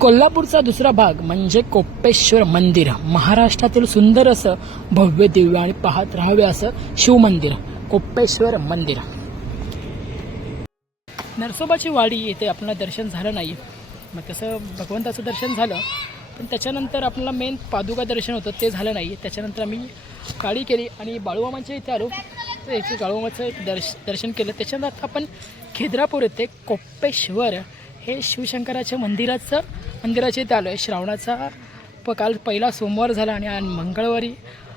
कोल्हापूरचा दुसरा भाग म्हणजे कोपेश्वर मंदिर. महाराष्ट्रातील सुंदर असं भव्य दिव्य आणि पाहत राहावे असं शिवमंदिर कोपेश्वर मंदिर. नरसोबाची वाडी येथे आपल्याला दर्शन झालं नाही. मग तसं भगवंताचं दर्शन झालं पण त्याच्यानंतर आपल्याला मेन पादुका दर्शन होतं ते झालं नाही. त्याच्यानंतर आम्ही काळी केली आणि बाळूमामाच्या इथे आलो. तर याचे बाळूमामाचं एक दर्श दर्शन केलं. त्याच्यानंतर आपण खिद्रापूर येथे कोपेश्वर हे शिवशंकराच्या मंदिराचं मंदिराच्या इथे आलो आहे श्रावणाचा प काल पहिला सोमवार झाला आणि आणि मंगळवारी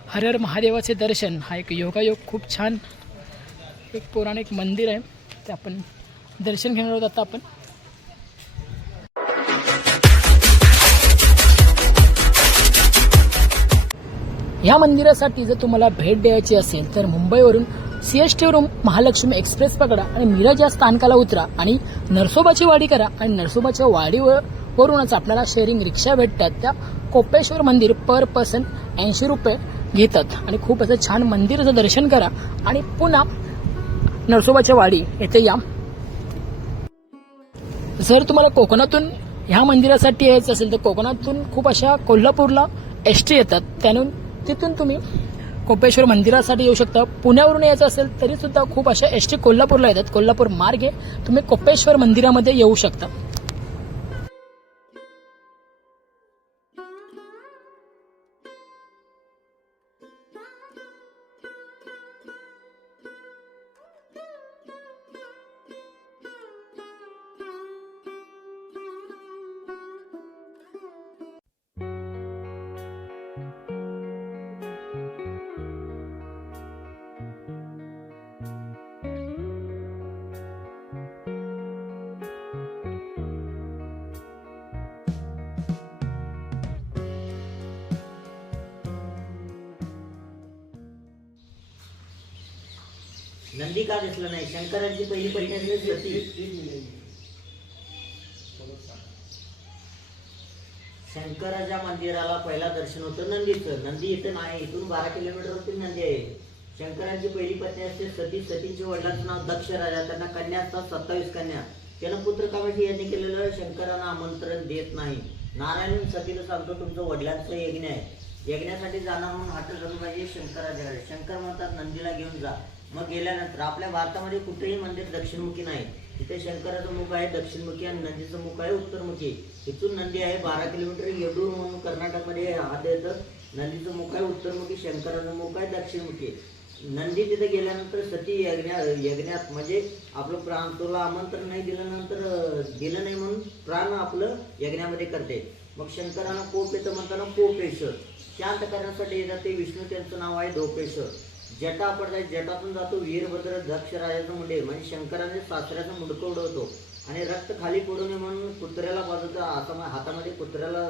हरहर महादेवाचे दर्शन. हा एक योगायोग. खूप छान एक पौराणिक मंदिर आहे. ते आपण दर्शन घेणार आहोत आता आपण. ह्या मंदिरासाठी जर तुम्हाला भेट द्यायची असेल तर मुंबईवरून C S T Mahalaxmi express पकडा आणि मिरज या स्थानकाला उतरा आणि नरसोबाची वाडी करा. आणि नरसोबाच्या वाडीवर वरूनच आपल्याला शेअरिंग रिक्षा भेटतात. त्या कोपेश्वर मंदिर पर पर्सन ऐंशी रुपये घेतात. आणि खूप असं छान मंदिराचं दर्शन करा. आणि पुन्हा नरसोबाच्या वाडी येथे या. जर तुम्हाला कोकणातून ह्या मंदिरासाठी यायचं असेल तर कोकणातून खूप अशा कोल्हापूरला एस टी येतात. त्यातून तिथून तुम्ही कोपेश्वर मंदिरासाठी येऊ शकता. पुण्यावरून यायचं असेल तरी सुद्धा खूप अशा एस टी कोल्हापूरला येतात. कोल्हापूर मार्गे तुम्ही कोपेश्वर मंदिरामध्ये येऊ शकता. नंदी का दिसला नाही शंकरांची पहिली पत्नी होती. शंकराच्या मंदिराला पहिला दर्शन होतं नंदीचं. नंदी इथं नाही इथून बारा किलोमीटरवरती नंदी आहे. शंकरांची पहिली पत्नी असते सती. सतीच्या वडिलांचं नाव दक्ष राजा. त्यांना कन्या असतात सत्तावीस कन्या. त्यानं पुत्र कामाशी यांनी केलेलं शंकरांना आमंत्रण देत नाही. नारायण सतीला सांगतो तुमचं वडिलांचं यज्ञ आहे. यज्ञासाठी जाणार म्हणून हात धरून पाहिजे शंकराच्या शंकर म्हणतात नंदीला घेऊन जा. मग गेल्यानंतर आपल्या भारतामध्ये कुठेही मंदिर दक्षिणमुखी नाही. तिथे शंकराचं मुख आहे दक्षिणमुखी आणि नंदीचं मुख आहे उत्तरमुखी. इथून नंदी आहे बारा किलोमीटर येडूर म्हणून कर्नाटकमध्ये हात येतं नंदीचं मुख आहे उत्तरमुखी. शंकराचं मुख आहे दक्षिणमुखी. नंदी तिथे गेल्यानंतर सती यज्ञा यज्ञात म्हणजे आपलं प्राण तुला आमंत्रण नाही दिल्यानंतर दिलं नाही म्हणून प्राण आपलं यज्ञामध्ये करते. मग शंकरानं कोप येतं म्हणताना कोपेश्वर. शांत करण्यासाठी येतात ते विष्णू त्यांचं नाव आहे धोपेश्वर जटा पडतात जटातून जातो वीरभद्र दक्ष राजाचं मुंडे म्हणजे शंकराने सासऱ्याचं मुंडकं उडवतो आणि रक्त खाली पडू नये म्हणून कुत्र्याला पाजवतो हातामध्ये हातामध्ये कुत्र्याला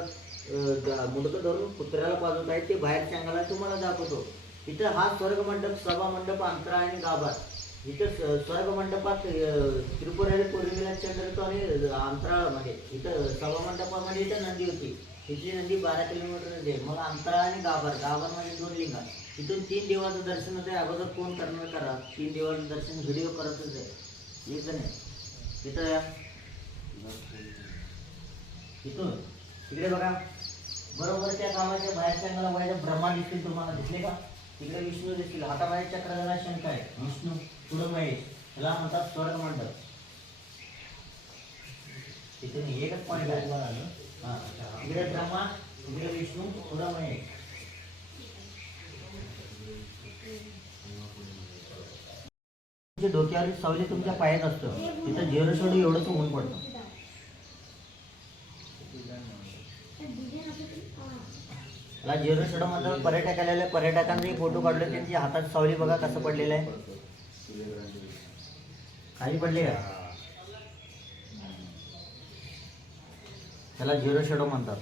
मुंडकं धरून कुत्र्याला पाजवत आहे ते बाहेरच्या अंगाला तुम्हाला दाखवतो. इथं हा स्वर्ग मंडप सभा मंडप अंतरा आणि गाभात इथं स- स्वर्ग मंडपात अं, त्रिपुरारी पौर्णिमेला चंद्र आणि अंतराळामध्ये. इथं सभा मंडपामध्ये इथं नंदी होती. तिथली नदी बारा किलोमीटर आहे. मग अंतराळ आणि गाभार गाभार म्हणजे दोन लिंग तिथून तीन देवाचं दर्शन होते अगोदर कोण करणार करा. तीन देवाचं दर्शन व्हिडिओ करतच आहे. एक नाही तिथं या. तिथून इकडे बघा. बरोबर त्या गावाच्या बाहेर अंगाला वयाच्या ब्रह्मा दिसतील तुम्हाला. दिसले का? तिकडे विष्णू दिसतील. हातामध्ये चक्राला शंख आहे. विष्णू पुढं महेश. त्याला म्हणतात स्वर्ग मंडप. तिथून एकच पॉईंट आहे. हा. इकडे ब्रह्मा इकडे विष्णू पुढं महेश तुमच्या डोक्यावरील सावली तुमच्या पायात असतं. तिथं झेरो सोडू एवढंच ऊन पडतं. मला झेरो सोडो मध्ये पर्यटक आलेले पर्यटकांनी फोटो काढले त्यांची हातात सावली बघा कसं पडलेलं आहे. खाली पडले का? त्याला झिरो शेडो म्हणतात.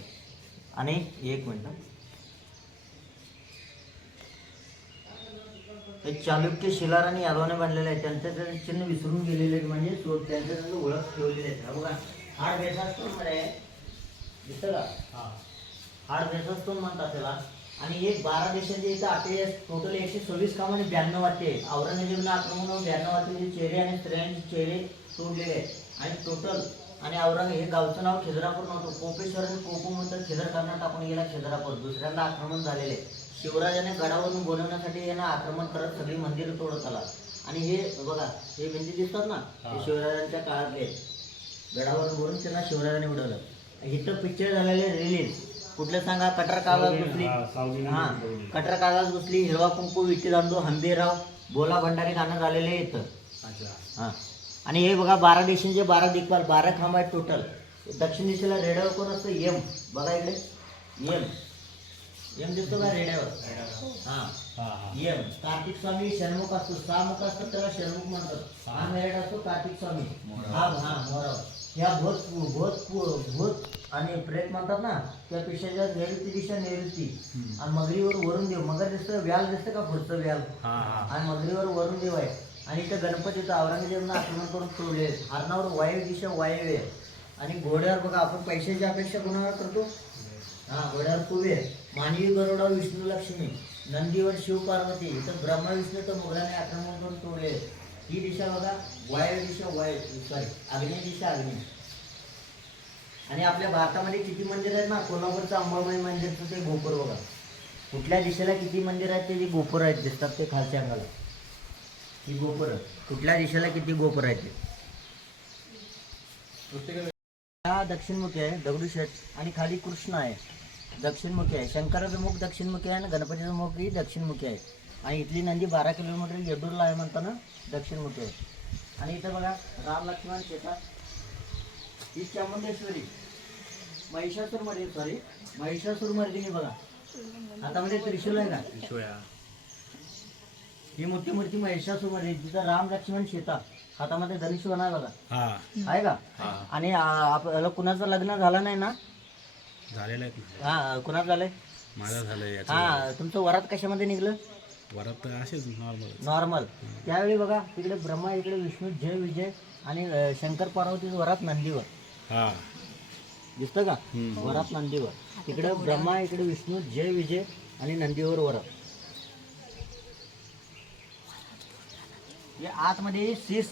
आणि एक मिनिट हे. चालुक्य शिलार आणि यादवाने बांधलेले आहेत त्यांचं चिन्ह विसरून गेलेले आहेत म्हणजे त्यांच्या त्यांचं ओळख ठेवलेली आहेत बघा हाड भेटास्तोनमध्ये दिसतं का? हाड भेटास्तोन म्हणतात त्याला. आणि एक बारा देशाचे इथं अठ्ठेचाळीस टोटल एकशे सव्वीस कामाने ब्याण्णव वाटे आहेत. औरंगजेबनं आक्रमण ब्याण्णव वाटेचे म्हणजे चेहरे आणि स्त्रियांचे चेहरे तोडलेले आहेत. आणि टोटल आणि औरंग हे गावचं नाव खिद्रापूर नव्हतं. कोपेश्वर आणि कोपू म्हणतात खिदर करण्यात टाकून गेला खिद्रापूर दुसऱ्यांदा आक्रमण झालेले. शिवराजाने गडावरून बोलवण्यासाठी यांना आक्रमण करत सगळी मंदिरं तोडत आला. आणि हे बघा हे भिंती दिसतात ना? हे शिवराजांच्या काळातले. गडावरून बोलून त्यांना शिवराजाने उडवलं. इथं पिक्चर झालेले रिलीज कुठलं सांगा? कटर कागद घुसली. हा कटर कागद घुसली. हिरवा कुंकू विट्टी दांडू हंबीरराव बोला भंडारी गाणं झालेले इथं. हा. आणि हे बघा बारा देशांचे बारा दिग्पाल बारा खांब आहेत टोटल दक्षिण दिशेला रेड्यावर कोण असतं? यम बघा इकडे. यम यम दिसतो का रेड्यावर? हा. यम कार्तिक स्वामी षण्मुख असतो. सहा मुख असतात त्याला षण्मुख म्हणतात. हा मेरड असतो कार्तिक स्वामी. हा हा मोराव ह्या भूत भूत भूत आणि प्रेत म्हणतात ना त्या पेशाच्या नैऋत्य दिशा नैऋत्य आणि मगरीवर वरून देव. मगर दिसतं व्याल दिसतं का पुढचं व्याल? आणि मगरीवर वरून देव आहे. आणि इथं गणपतीचं औरंगजेबनं आक्रमण करून सोडले. हरणावर वायू दिशा वायू आहे आणि घोड्यावर बघा आपण पैशाची अपेक्षा कोणावर करतो? हा घोड्यावर कुबेर. मानवी गरुडा विष्णू लक्ष्मी. नंदीवर शिव पार्वती. इथं ब्रह्मा विष्णू तर मुलाने आक्रमण करून ठेवले ही दिशा बघा वायू दिशा वायू सॉरी अग्नी दिशा अग्नि. आणि आपल्या भारतामध्ये किती मंदिर आहेत ना? कोल्हापूरचं अंबाबाई मंदिरचं ते गोपूर बघा. कुठल्या दिशेला किती मंदिर आहेत ते जे गोपूर आहेत दिसतात ते खालच्या अंगाला. ही गोपुर. कुठल्या दिशेला किती गोपुर आहेत? ते हा दक्षिणमुखी आहे दगडूशेठ आणि खाली कृष्ण आहे. दक्षिणमुखी आहे. शंकराचं मुख दक्षिणमुखी आहे आणि गणपतीचं मुख ही दक्षिणमुखी आहे. आणि इथली नंदी बारा किलोमीटर येडूरला आहे म्हणताना दक्षिणमुखी आहे. आणि इथं बघा राम लक्ष्मण शेतात ही चामुंडेश्वरी महिषासूरमध्ये सॉरी महिषासूर मर्दिनी बघा. आता म्हणजे त्रिशूल आहे ना? ही मोठी मूर्ती महिषासूरमध्ये तिथं राम लक्ष्मण सीता हातामध्ये धनुष्य आहे बघा. आहे का? आणि आ, आपल्याला कुणाचं लग्न झालं नाही ना? झालेलं आहे तुझं. हा कुणाचं झालंय? माझं झालंय याचं. हा तुमचं वरात कशामध्ये निघलं? वरात तर असेच नॉर्मल. नॉर्मल त्यावेळी बघा तिकडे ब्रह्मा इकडे विष्णू जय विजय आणि अ, शंकर पार्वतीचं वरात नंदीवर. हा. दिसतं का? वरात नंदीवर. तिकडे ब्रह्मा इकडे विष्णू जय विजय आणि नंदीवर वरात. हे आतमध्ये सीस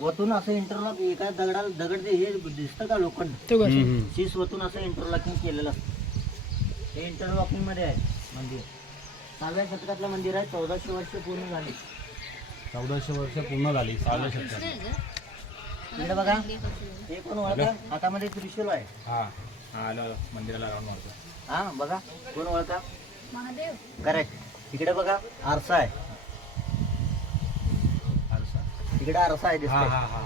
वतून असं इंटरलॉक एका दगडाला दगड ते हे दिसतं का लोखंड? सीस वतून असं इंटरलॉकिंग केलेलं असतं. हे इंटरलॉकिंगमध्ये आहे मंदिर. सहाव्या शतकातलं मंदिर आहे चौदाशे वर्ष पूर्ण झाली. चौदाशे वर्ष पूर्ण झाली सहाव्या शतकात. इकडे बघा. हे कोण ओळखा हातामध्ये त्रिशूल आहे. हा. हा आलं. मंदिराला हा बघा. कोण ओळखा करेक्ट इकडे बघा. आरसा आहे. इकडे आरसा आहे हा दिसतोय हा हा.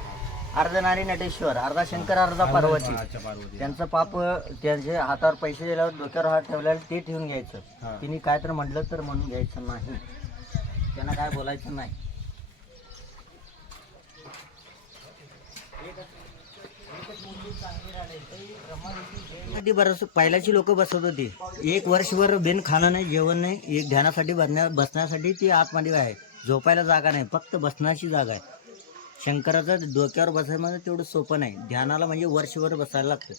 अर्धनारी नटेश्वर अर्धा शंकर अर्धा पार्वती. अच्छा पार्वती. त्यांचं पाप त्यांचे हातावर पैसे दिल्यावर डोक्यावर हात ठेवल्यावर ते ठेवून घ्यायचं. तिने काय तर म्हटलं तर म्हणून घ्यायचं नाही. त्यांना काय बोलायचं नाही. साठी बरंच पहिल्याची लोक बसत होती. एक वर्षभर बिन खाणं नाही जेवण नाही एक ध्यानासाठी बसण्या बसण्यासाठी ती आतमध्ये आहे. झोपायला जागा नाही फक्त बसण्याची जागा आहे. शंकराचं डोक्यावर बसायला म्हणजे तेवढं सोपं नाही. ध्यानाला म्हणजे वर्षभर बसायला लागतं.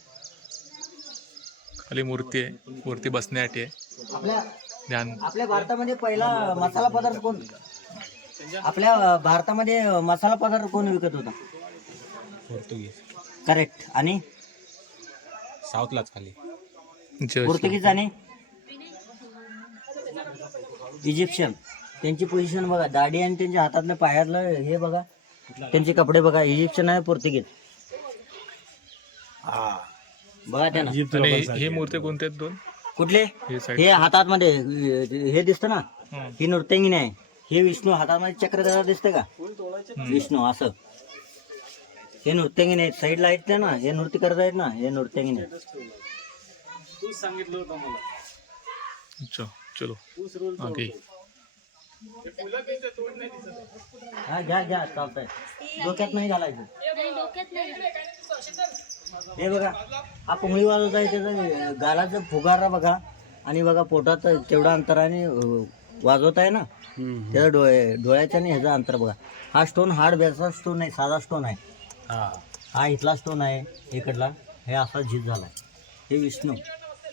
खाली मूर्ती आहे. मूर्ती बसण्यासाठी आहे. आपल्या ध्यान. आपल्या भारतामध्ये पहिला मसाला पदार्थ कोण? आपल्या भारतामध्ये मसाला पदार्थ कोण विकत होता? पोर्तुगीज. करेक्ट आणि? साऊथलाच खाली. पोर्तुगीज आणि? इजिप्शियन त्यांची पोझिशन बघा. दाढी आणि त्यांच्या हातातलं पायातलं हे बघा. त्यांचे कपडे बघा इजिप्शियन आहे पोर्तुगीज हा. बघा त्यांना. आणि. हे मूर्ती कोणते आहेत दोन? कुठले? हे हे हातात मध्ये हे दिसतं ना? ही. नृत्यांगिनी आहे. हे विष्णू हातामध्ये चक्र त्याला दिसतं का? विष्णू असं. हे नृत्यांगिनी आहेत. साईडला आहेत ते ना हे नृत्य करत आहेत ना हे नृत्यांगिनी आहेत. अच्छा चलो. ओके हा घ्या घ्या चालतंय. डोक्यात नाही घालायचं. हे बघा हा पुंगळी वाजवत आहे त्याचा गालाचा फुगारा बघा. आणि बघा पोटात तेवढा अंतराने अं, वाजवत आहे ना. त्याचा डोळे डोळ्याच्या आणि ह्याचा अंतर बघा. हा स्टोन हार्ड बेसचा स्टोन नाही साधा स्टोन आहे. हा. हा इथला स्टोन आहे इकडला. हे असा झीज झाला हे विष्णू.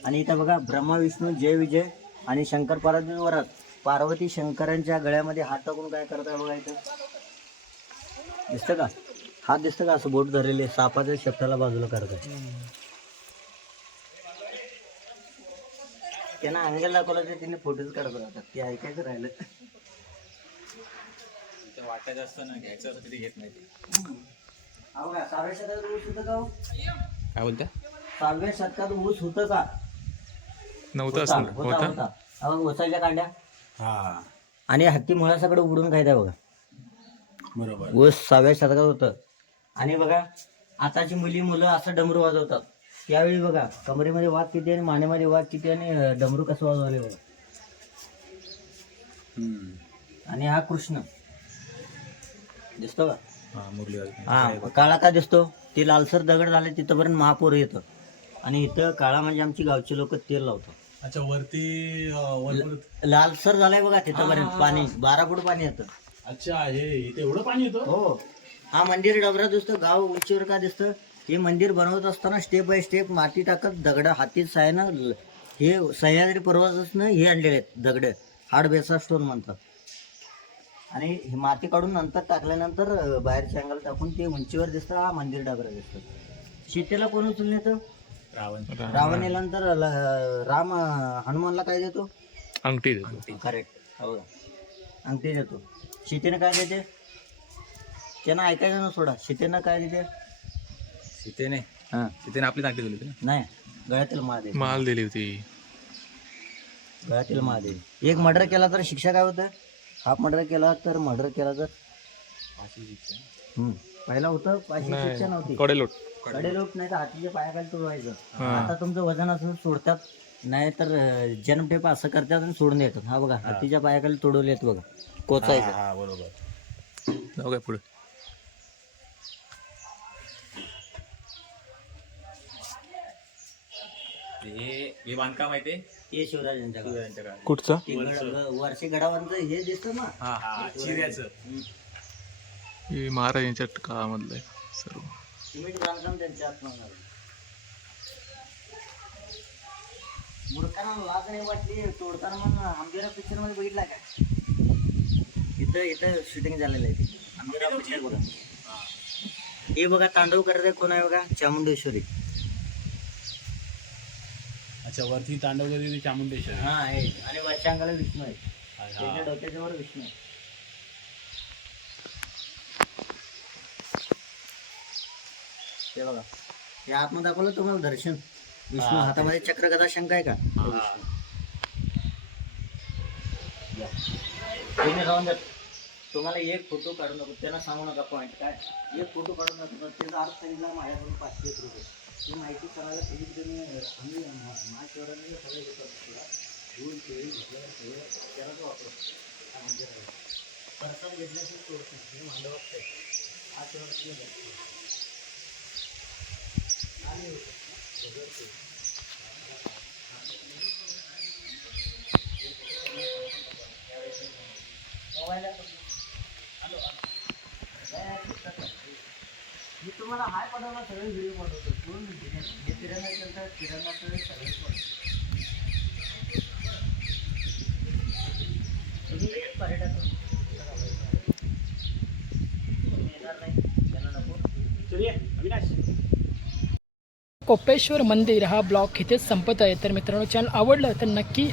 आणि इथं बघा ब्रह्मा विष्णू जय विजय आणि शंकर पार्वती वरात पार्वती शंकरांच्या गळ्यामध्ये हात टाकून काय करत आहे बघा इथं? दिसतं का? हात दिसतं का असं बोट धरलेले? सापाच्या शेपटाला बाजूला करत आहे त्यांना अंगल दाखवलं तर तिने फोटोज काढत राहतात. ते ऐकायचं राहिलं. वाटायचं असतं ना घ्यायचं असतं तरी घेत नाही ते. अहो का सहाव्या शतकात ऊस होतं का हो? काय बोलता? सहाव्या शतकात ऊस होतं का? नव्हतं होता असं होता होता? होता. अहो कांड्या? हा. आणि हत्ती मुळासकडे उडून खायचा बघा. बरोबर. ऊस सहाव्या शतकात होतं. आणि बघा आताची मुली मुलं असं डमरू वाजवतात. त्यावेळी बघा कमरेमध्ये वाघ किती आणि मानेमध्ये वाघ किती आणि डमरू कसं वाजवले बघा. आणि हा कृष्ण. दिसतो का? हा मुरली. हा काळा का दिसतो? ते लालसर दगड झाले तिथपर्यंत महापूर येतं. आणि इथं काळा म्हणजे आमची गावची लोक तेल लावतात. अच्छा वरती अं, लालसर झालाय बघा तिथपर्यंत पाणी. बारा फूट पाणी येतं. अच्छा हे इथे एवढं पाणी येतं? हो. हा मंदिर डबरा दिसतो गाव उंचीवर का दिसतं? हे मंदिर बनवत असताना स्टेप बाय स्टेप माती टाकत दगड हातीत सायानं ल- हे सह्याद्री पर्वताचं हे आणलेले आहेत दगड. हार्ड बेसा स्टोन म्हणतात. आणि हे माती काढून नंतर टाकल्यानंतर अं, बाहेरच्या अंगाला टाकून ते उंचीवर दिसतं हा मंदिर डबरा दिसतं. सीतेला कोण उचलून येतं रावण. रावण. यानंतर ल- राम अं, हनुमानला काय देतो? अंगठी देतो. करेक्ट हो. अंगठी देतो. सीतेनं काय देते? त्यांना ऐकायचं ना सोडा. सीतेनं काय देते? सीतेने. हां. सीतेने आपली चांगली दिली होती ना? नाही. गळ्यातील महादेव माल दिली होती. गळ्यातील महादेव एक मर्डर केला तर शिक्षा काय होतं? हाफ मर्डर केला तर मर्डर केला तर? हम्म. पहिला होतं पाचशे शिक्षा नव्हती कडेलोट. कडे लोक नाही तर हातीच्या पायाखाली तुडवायचं. आता तुमचं वजन असं सोडतात नाही तर जन्मठेप असं करतात आणि सोडून देतात हा बघा हातीच्या पायाखाली तुडवलेत बघा कोचायचं. हा बरोबर. जाऊ काय पुढे. हे हे बांधकाम आहे ते? ते शिवराजांच्या. कुठचा? ते वर्षी गडावांचं हे दिसतं ना. हा हा चिऱ्याचं. हे महाराजांच्या काळामधलं आहे सर्व. सिमेंट बांधकाम त्यांच्या लाज नाही वाटली तोडताना मग आंबेरा पिक्चरमध्ये बघितला काय इथं इथं शूटिंग झालेलं आहे. ते. आंबेरा पिक्चर बघा. हे बघा तांडव करत आहे कोण आहे बघा? चामुंडेश्वरी. अच्छा वरती तांडवगरी चामुंडेश्वर. हा आहे. आणि वरच्या अंगाला विष्णू आहे. त्याच्या डोक्याच्या वर विष्णू आहे. ते बघा. हे आत्मा दाखवलं तुम्हाला दर्शन. विष्णू हातामध्ये चक्र गदा शंख आहे का? तो. तुम्ही द्या. तुम्हाला एक फोटो काढू नको त्यांना सांगू नका पॉईंट काय? एक फोटो काढू नका त्याचा अर्थ सांगितला माझ्याकडून पाचशे एक रुपये. ही माहिती सांगायला कधी तुम्ही आम्ही महाशिवराने सगळं हे करतो. थोडा धूळ केळी घेतलं सगळं त्यालाच आहे प्रसाद घेतल्याशी सोडतो हे मांडवात आहे हा वगैरे मी तुम्हाला हाय पाठवला सगळे व्हिडिओ पाठवतो. दोन हे तिरंगा किराणा तिरंगा सगळेच पाठवतो. तुम्ही पर्यटक तुम्ही येणार नाही त्यांना नको कोपेश्वर मंदिर हा ब्लॉग इथेच संपत आहे. तर मित्रांनो चॅनल आवडलं तर नक्की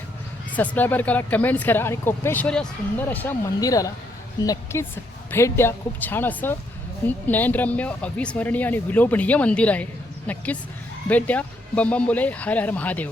सबस्क्रायबर करा कमेंट्स करा आणि कोपेश्वर या सुंदर अशा मंदिराला नक्कीच भेट द्या. खूप छान असं नयनरम्य अविस्मरणीय आणि विलोभनीय मंदिर आहे. नक्कीच भेट द्या. बंबम बोले हर हर महादेव.